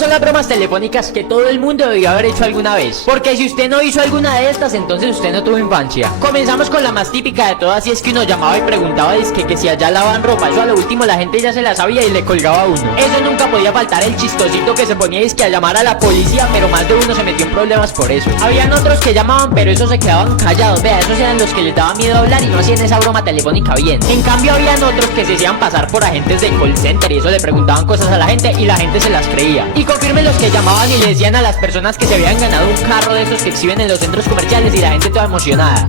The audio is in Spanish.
Estas son las bromas telefónicas que todo el mundo debió haber hecho alguna vez, porque si usted no hizo alguna de estas, entonces usted no tuvo infancia. Comenzamos con la más típica de todas, y es que uno llamaba y preguntaba que si allá lavan ropa. Eso a lo último la gente ya se la sabía y le colgaba a uno. Eso nunca podía faltar, el chistosito que se ponía que a llamar a la policía, pero más de uno se metió en problemas por eso. Habían otros que llamaban, pero esos se quedaban callados. Vea, esos eran los que les daba miedo hablar y no hacían esa broma telefónica bien. En cambio habían otros que se hacían pasar por agentes del call center y eso le preguntaban cosas a la gente y la gente se las creía. Y confirmen los que llamaban y le decían a las personas que se habían ganado un carro de esos que exhiben en los centros comerciales y la gente toda emocionada.